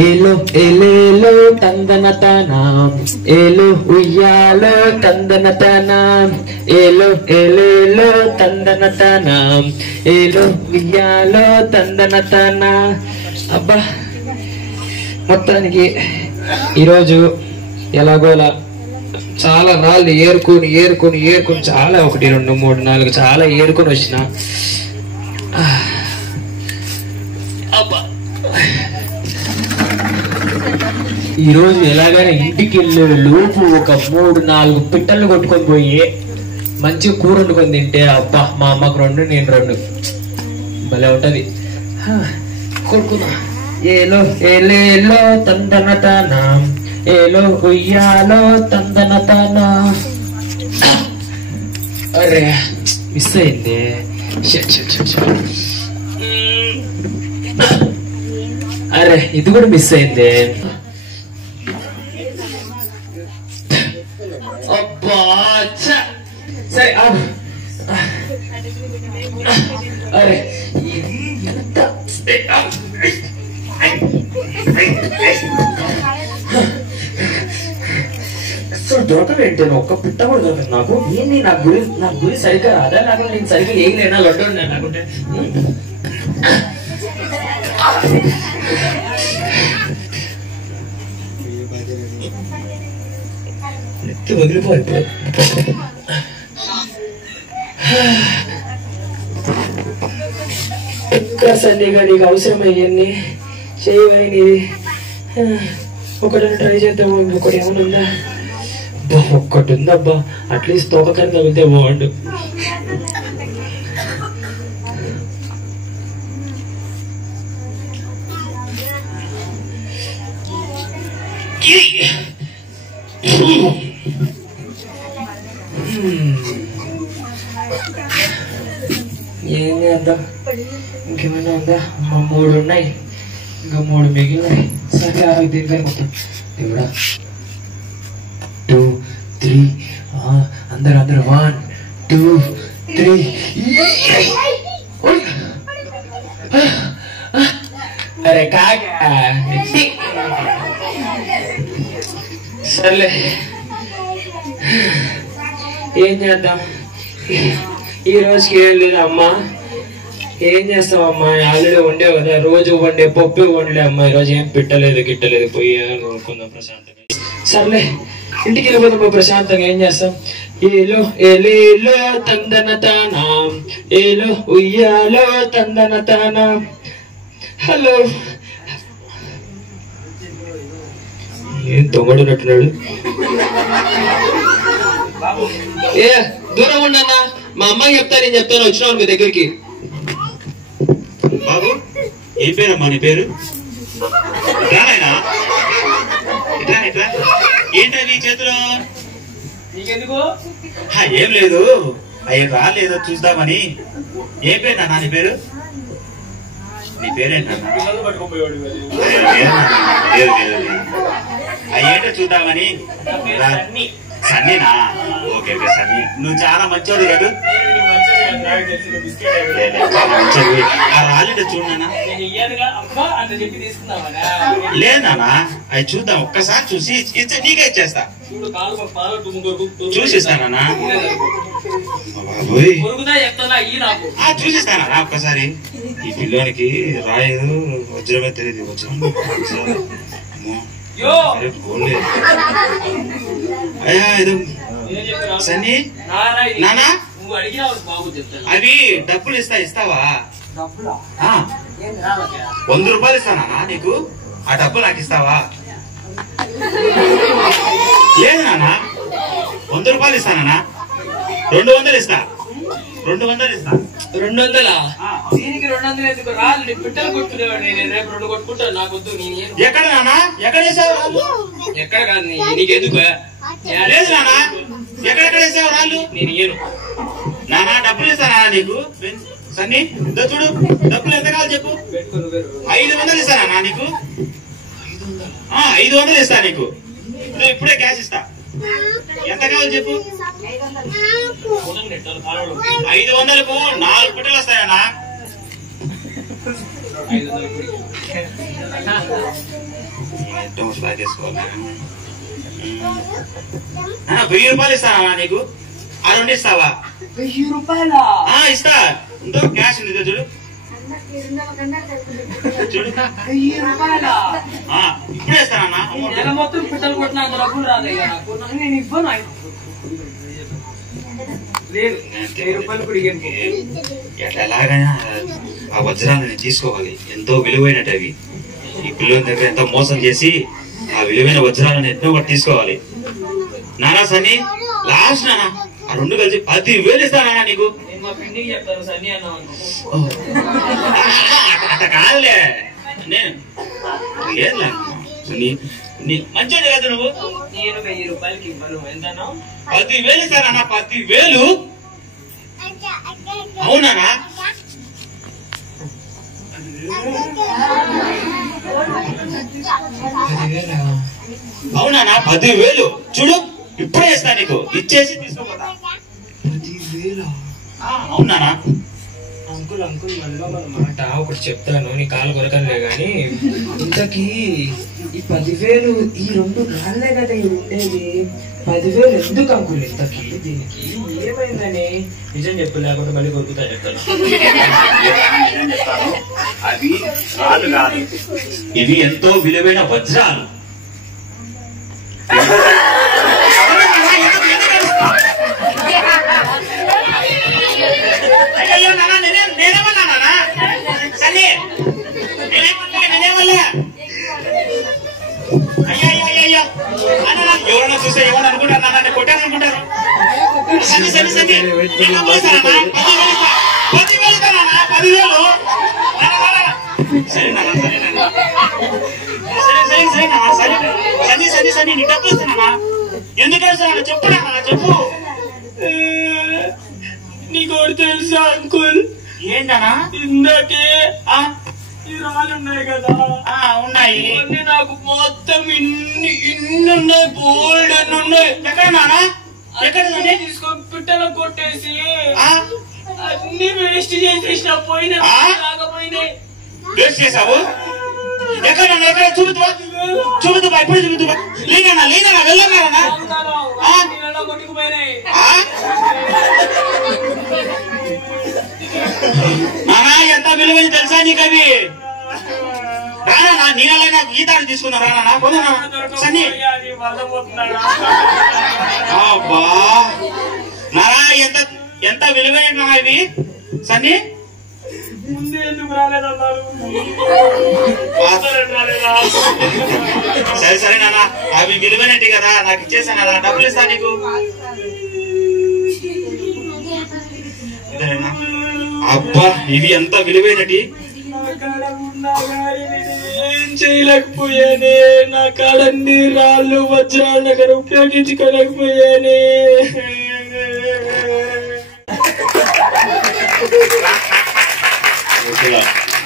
ఏలో ఏలేలో తందనతన ఏలో ఉయ్యాలో తందనతన ఏలో ఏలేలో తందనతన ఏలో ఉయ్యాలో తందనతన. అబ్బా మొత్తానికి ఈరోజు ఎలాగోలా చాలా రాళ్ళు ఏరుకొని ఏరుకొని ఏరుకొని చాలా 1 2 3 4 చాలా ఏరుకొని వచ్చిన. ఈరోజు ఎలాగైనా ఇంటికి వెళ్ళే లోపు ఒక 3 4 పిట్టలు కొట్టుకొని పోయి మంచిగా కూర వండుకొని తింటే అబ్బా మా అమ్మకు 2 నేను 2 భలే ఉంటది. కొడుకున్నా ఏలో ఏలేలో తందనతన ఏలో ఉయ్యాలో తందనతన. అరే మిస్ అయింది. అరే ఇది కూడా మిస్ అయింది. అబ్బా సరే అరే ఎంత అసలు దొరకవేంటి? ఒక్క పిట్ట కూడా దొరకదు నాకు. ఏంటి నా గురి సరిగ్గా రాదా? నాకు నేను సరిగ్గా ఏం లేనా లడ్డు నాకుంటే ఎత్తి వదిలిపోయి సందేగా నీకు అవసరమయ్యన్ని చేయవైనది. ఒకటి ట్రై చేద్దాము. ఇంకొకటి ఏమన్నా ఒక్కటి ఉందబ్బా, అట్లీస్ట్ తోకకని తగిలితే బాగుండు. ఏం చేద్దాం? ఇంకేమైనా ఉందా? 3 ఉన్నాయి, ఇంకా 3 మిగిలినాయి. సరే దీనిపైన మొత్తం దేవుడా 2 3 అందరు 1 2 3. అరే కాగా సర్లే ఏం చేద్దాం? ఈ రోజుకి ఏం లేదు అమ్మా. ఏం చేస్తావు అమ్మా? ఆల్రెడీ వండావు కదా, రోజు వండే పప్పు వండలే అమ్మా. ఈరోజు ఏం గిట్టలేదు పోయి అనుకుందాం ప్రశాంతంగా. సర్లే ఇంటికి వెళ్ళిపోతాం ప్రశాంతంగా. ఏం చేస్తాం? ఏలో ఏలేలో తందనతన ఏలో ఉయ్యాలో తందనతన. హలో ఏం తొంగడున్నట్టున్నాడు? ఏ దూరం ఉండన్నా, మా అమ్మాయి చెప్తా, నేను చెప్తాను. వచ్చినావు మీ దగ్గరికి. బాబు ఏ పేరమ్మా నీ పేరు? ఏంటవి చేతిలో? నీకెందుకు? ఏం లేదు, అయ్యి రాలేదో చూద్దామని. ఏ పేరు నాన్న నీ పేరు? నీ పేరేంటో అయ్యేంటో చూద్దామని. సన్నీనా? ఓకే సన్నీ, నువ్వు చాలా మంచోడు కదా. ఆ రాలేదో చూడనా? లేదు నాన్న, అవి చూద్దాం. ఒక్కసారి చూసి ఇచ్చే నీకే ఇచ్చేస్తా. చూసిస్తానా? చూసిస్తానా ఒక్కసారి. ఈ పిల్లోనికి రాయదు వజ్రమే తెలియదు. వజ్రం అయ్యా ఇది సన్నీ నానా, అవి డబ్బులు ఇస్తావా? 100 రూపాయలు ఇస్తానా నీకు? ఆ డబ్బులు నాకు ఇస్తావా? లేదు నానా, 100 రూపాయలు ఇస్తానా? 200 ఇస్తా. 200 ఇస్తా. 200? దీనికి 200 ఎందుకు? రాళ్ళు పిట్టలు కొట్టుకునేవాడు. నేను రేపు 2 కొట్టుకుంటాను. నాకు వద్దు. నేను ఎక్కడ నానా? ఎక్కడ వేసావు? ఎక్కడ కాదు, నీకెందుకు? లేదు నానా, ఎక్కడెక్కడ వేసావు రాళ్ళు? నేను ఏను నానా. డబ్బులు ఇస్తానా నీకు? సన్నీ చూడు, డబ్బులు ఎంత కావాలి చెప్పు. 500 ఇస్తానా నీకు? 500 ఇస్తా నీకు. నువ్వు ఇప్పుడే క్యాష్ ఇస్తా. ఎంత కావాలి చెప్పు. 500కు 4 పిట్టలు వస్తాయన్నా. ₹1000 ఇస్తానా నీకు? ఆ 2 ఇస్తావా? ₹1000 ఇస్తా. ఎంతో క్యాష్ ఉంది చూడు చూడు. ఇప్పుడే ఇస్తానన్నా. నెల మొత్తం పిట్టలు కొట్టిన అంత డబ్బులు రాదయ్యా నాకు. నేను ఇవ్వను. లేదు ₹1000 కూడా ఇవ్వను. ఎలాగైనా ఆ వజ్రాలను తీసుకోవాలి. ఎంతో విలువైనవి అవి. ఈ పిల్లల దగ్గర ఎంతో మోసం చేసి ఆ విలువైన వజ్రాలను ఎన్నో ఒకటి తీసుకోవాలి. నానా సన్ని లాస్ట్ నానా ఆ 2 కలిసి 10,000 ఇస్తానా నీకు? మా ఫ్రెండ్కి చెప్తాను సన్ని అన్న అట్లా కాదులే. నేను లేదు మంచిది కదా నువ్వు. నేను ₹1000 ఇవ్వను. ఎంతనా? 10,000 ఇస్తానా? 10,000? అవునా? అవునా? 10,000 చూడు ఇప్పుడే ఇస్తా నీకు. ఇచ్చేసి తీసుకోపోతా. 10,000? అవునా? అంకుల్ మనలో మన మాట ఒకటి చెప్తాను, నీ కాలు కొరకలే గాని, ఇంతకీ ఈ 10,000 ఈ 2 కాళ్ళే కదా ఇవి ఉండేది. 10,000 ఎందుకు అంకుల్ ఇంతకీ? దీనికి ఏమైందని నిజం చెప్పు, లేకపోతే మళ్ళీ కొరుకుతా చెప్తాను. అవి రాళ్ళు కాదు, ఇవి ఎంతో విలువైన వజ్రాలు. అయ్యో నాన్న నేనేమన్నా నాన్న సరే నేనేమన్నా అయ్యో ఎవరన్నా చూస్తే ఎవరు అనుకుంటారు నాన్న కొట్టాను అనుకుంటారు. సరే సరే సరే 10,000 సరే నాన్న సరే నాన్న సరే సరే సరే నాన్న సరే సరే సరే సరే నీ డబ్బులు ఇస్తానమ్మా. ఎందుకు వేస్తాను చెప్పు నాన్న చెప్పు. నీకు తెలుసా అంకుల్? ఏంటనా? ఇందాకే ఈ రాళ్ళు ఉన్నాయి కదా, ఉన్నాయి. ఇవన్నీ నాకు మొత్తం ఇన్ని ఉన్నాయి, బోల్డ్ అన్ని ఉన్నాయి. ఎక్కడ నానా? ఎక్కడ తీసుకొని పిట్టలు కొట్టేసి అన్ని వేస్ట్ చేసేసిన, పోయినా రాకపోయినాయి. వేస్ట్ చేసావు? ఎక్కడ ఎక్కడ చూపుతా చూపుతా ఇప్పుడు చూపుతా. లేనా లేనా వెళ్ళన్నా కొట్టుకుపోయినాయి. నానా ఎంత విలువైన తెలుసా నీకు అవి? రానా నీళ్ళైనా ఈతాడు తీసుకున్నా రానా సన్ని. అబ్బా నానా ఎంత ఎంత విలువైన ఇవి సన్ని. ముందే ఎందుకు రాలేదన్నారు? సరే సరే నాన్న అవి విలువైనట్టు కదా నాకు ఇచ్చేసాను కదా, డబ్బులు ఇస్తా నీకు. అబ్బా ఇవి ఎంత విలువైనటి. ఏం చేయలేకపోయానే, నా కాడన్ని రాళ్ళు వజ్రాల దగ్గర ఉపయోగించుకోలేకపోయానే.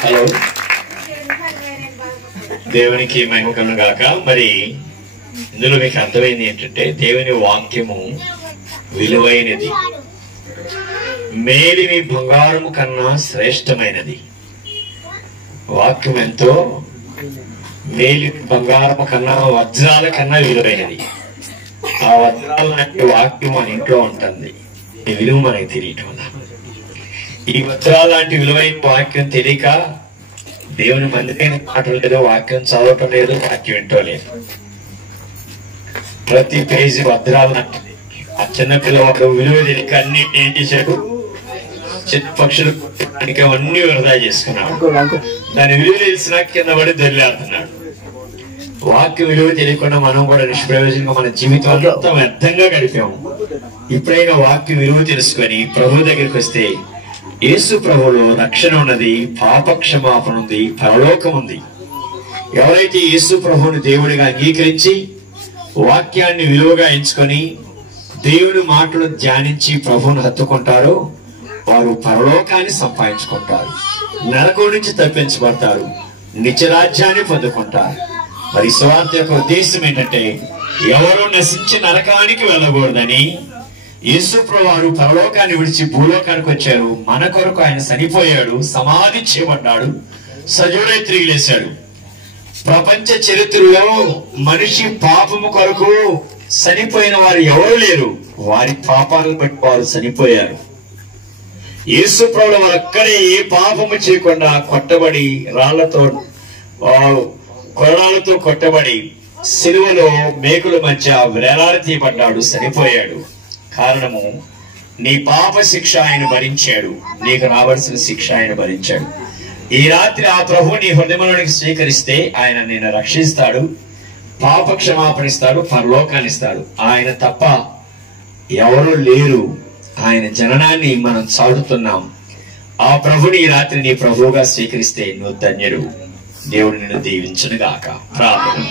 హలో, దేవునికి మహిమ కలుగును గాక. మరి ఇందులో మీకు అర్థమైంది ఏంటంటే దేవుని వాక్యము విలువైనది, మేలిమి బంగారము కన్నా శ్రేష్టమైనది. వాక్యం ఎంతో మేలిమి బంగారము కన్నా వజ్రాల కన్నా విలువైనది. ఆ వజ్రాల లాంటి వాక్యం మన ఇంట్లో ఉంటుంది. ఈ విలువ మనకి తెలియటం వల్ల ఈ వజ్రాల లాంటి విలువైన వాక్యం తెలియక దేవుని మందిరైన మాటలు లేదు, వాక్యం చదవటం లేదు, వాక్యం వింటో లేదు. ప్రతి పేజీ వజ్రాలు లాంటిది. ఆ చిన్న పిల్లవాడు విలువ తెలియక అన్ని ఏం చేశాడు? చిన్న పక్షులు అన్ని వృధా చేసుకున్నాడు. దాని విలువ తెలిసిన కింద పడి దొరిలాడుతున్నాడు. వాక్య విలువ తెలియకుండా మనం కూడా నిష్ప్రయోజనంగా మన జీవితంలో అంతా వ్యర్థంగా గడిపాము. ఇప్పుడైనా వాక్య విలువ తెలుసుకొని ప్రభు దగ్గరికి వస్తే యేసు ప్రభువులో రక్షణ ఉన్నది, పాప క్షమాపణ ఉంది, పరలోకం ఉంది. ఎవరైతే యేసు ప్రభువుని దేవుడిగా అంగీకరించి వాక్యాన్ని విలువగా ఎంచుకొని దేవుని మాటలు ధ్యానించి ప్రభువును హత్తుకుంటారో వారు పరలోకాన్ని సంపాదించుకుంటారు, నరకం నుంచి తప్పించబడతారు, నిత్యరాజ్యాన్ని పొందుకుంటారు. మరి సువార్త యొక్క ఉద్దేశం ఏంటంటే ఎవరు నశించి నరకానికి వెళ్ళకూడదని, యేసుప్రభువు వారు పరలోకాన్ని విడిచి భూలోకానికి వచ్చారు. మన కొరకు ఆయన చనిపోయాడు, సమాధి చేయబడ్డాడు, సజీవుడై తిరిగి లేశాడు. ప్రపంచ చరిత్రలో మనిషి పాపము కొరకు చనిపోయిన వారు ఎవరు లేరు. వారి పాపాలను బట్టి వారు చనిపోయారు. యేసుప్రభువు వారు అక్కడే ఏ పాపము చేయకుండా కొట్టబడి, రాళ్లతో కొరడాలతో కొట్టబడి, సిలువలో మేకుల మధ్య వేలాడి తీయబడ్డాడు, చనిపోయాడు. కారణము, నీ పాప శిక్ష ఆయన భరించాడు, నీకు రావాల్సిన శిక్ష ఆయన భరించాడు. ఈ రాత్రి ఆ ప్రభు నీ హృదయంలోనికి స్వీకరిస్తే ఆయన నిన్ను రక్షిస్తాడు, పాప క్షమాపణ ఇస్తాడు, పరలోకాన్ని ఇస్తాడు. ఆయన తప్ప ఎవరు లేరు. ఆయన జననాన్ని మనం చాటుతున్నాం. ఆ ప్రభుని ఈ రాత్రి నీ ప్రభువుగా స్వీకరిస్తే నువ్వు ధన్యుడు. దేవుడు నిన్ను దీవించును గాక. ప్రార్థన.